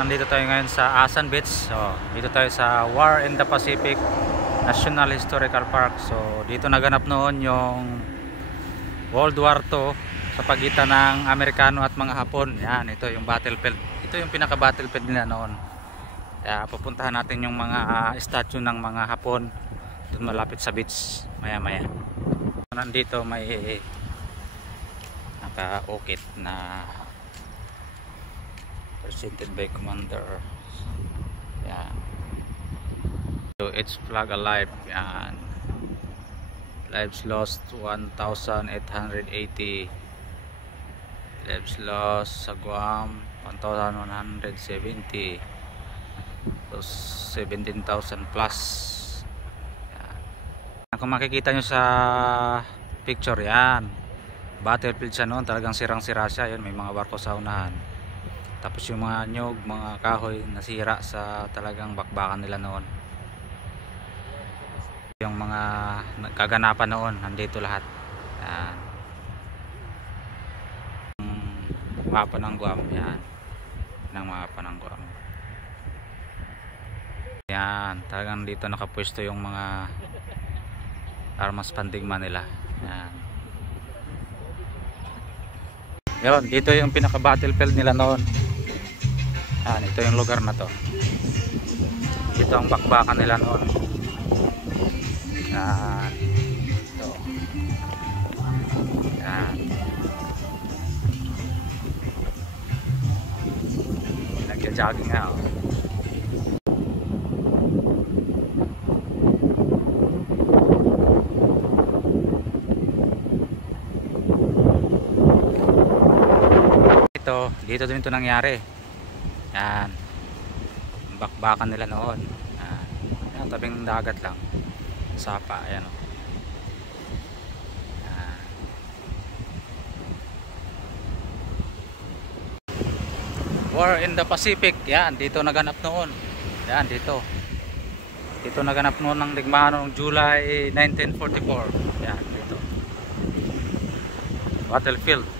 nandito tayo ngayon sa Asan Beach. So, dito tayo sa War in the Pacific National Historical Park. So, dito naganap noon yung World War II sa pagitan ng Amerikano at mga Hapon. Yan, ito yung battlefield. Ito yung pinaka-battlefield nila noon. Kaya pupuntahan natin yung mga statue ng mga Hapon doon malapit sa beach maya-maya. Nandito may naka-ukit na presented by Commander. Yan. So it's flag alive. Yan. Lives lost 1,880. Lives lost sa Guam 1,170. So 17,000 plus. Yan. Kung makikita nyo sa picture, yan battlefield siya noon, talagang sirang-sira siya. Yan, may mga barko sa unahan. Tapos yung mga nyog, mga kahoy nasira sa talagang bakbakan nila noon. Yung mga kaganapan noon, nandito lahat. Yan. Mapa ng Guam. Yan. Ng mapa ng Guam. Yan. Talagang dito nakapwesto yung mga armas pandigma nila. Yan. Yun, dito yung pinaka battlefield nila noon. Yan, ito yung lugar na to. Ito ang bakbakan nila noon. Yan. Ito. Yan. Nagja-jogging nga, oh. Dito din ito nangyari. Yan. Bakbakan nila noon. Yan. Yan, tabing dagat lang. Sapa, ayan o. Yan. War in the Pacific. Yan, dito naganap noon. Yan, dito. Dito naganap noon ng digmaan noong July 1944. Yan, dito. Battlefield.